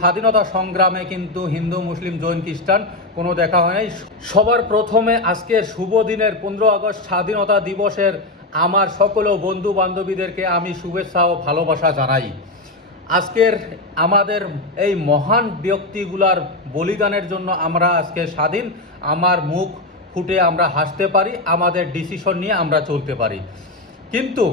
স্বাধীনতা সংগ্রামে কিন্তু হিন্দু মুসলিম জৈন খ্রিস্টান কোনো দেখা হয় নাই। সবার প্রথমে আজকের শুভ দিনের 15 আগস্ট স্বাধীনতা দিবসের আমার সকল বন্ধু বান্ধবীদেরকে আমি শুভেচ্ছা ও ভালোবাসা জানাই। আজকের আমাদের এই মহান ব্যক্তিগুলার বলিদানের জন্য আমরা আজকে স্বাধীন, আমার মুখ ফুটে আমরা হাসতে পারি, আমাদের ডিসিশন নিয়ে আমরা চলতে পারি। কিন্তু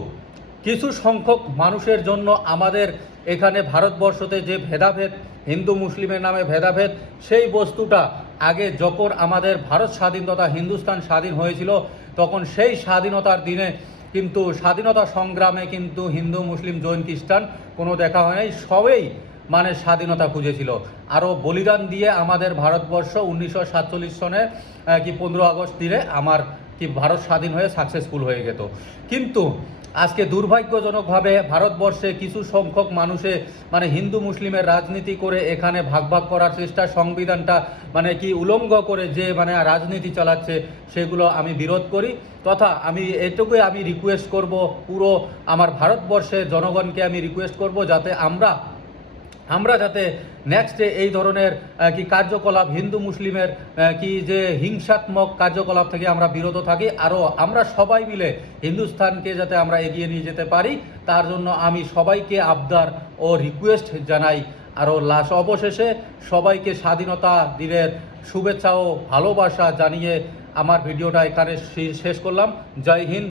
কিছু সংখ্যক মানুষের জন্য আমাদের এখানে ভারতবর্ষতে যে ভেদাভেদ, হিন্দু মুসলিমের নামে ভেদাভেদ, সেই বস্তুটা আগে যখন আমাদের ভারত স্বাধীন তথা হিন্দুস্তান স্বাধীন হয়েছিল তখন সেই স্বাধীনতার দিনে কিন্তু স্বাধীনতা সংগ্রামে কিন্তু হিন্দু মুসলিম জৈন খ্রিস্টান কোনো দেখা হয় নাই। সবাই স্বাধীনতা খুঁজেছিল, আরও বলিদান দিয়ে আমাদের ভারতবর্ষ 1947 সনে 15 আগস্ট দিনে আমার ভারত স্বাধীন হয়ে সাকসেসফুল হয়ে যেত। কিন্তু আজকে দুর্ভাগ্যজনকভাবে ভারতবর্ষে কিছু সংখ্যক মানুষে হিন্দু মুসলিমের রাজনীতি করে এখানে ভাগ ভাগ করার চেষ্টা, সংবিধানটা উলঙ্ঘ করে যে রাজনীতি চালাচ্ছে, সেগুলো আমি বিরোধ করি। তথা আমি এটুকুই আমি রিকোয়েস্ট করব, পুরো আমার ভারতবর্ষের জনগণকে আমি রিকোয়েস্ট করব যাতে আমরা যাতে নেক্সটে এই ধরনের কার্যকলাপ, হিন্দু মুসলিমের যে হিংসাত্মক কার্যকলাপ থেকে আমরা বিরত থাকি, আরও আমরা সবাই মিলে হিন্দুস্তানকে যাতে আমরা এগিয়ে নিয়ে যেতে পারি, তার জন্য আমি সবাইকে আবদার ও রিকোয়েস্ট জানাই। আরও অবশেষে সবাইকে স্বাধীনতা দিনের শুভেচ্ছা ও ভালোবাসা জানিয়ে আমার ভিডিওটা এখানে শেষ করলাম। জয় হিন্দ।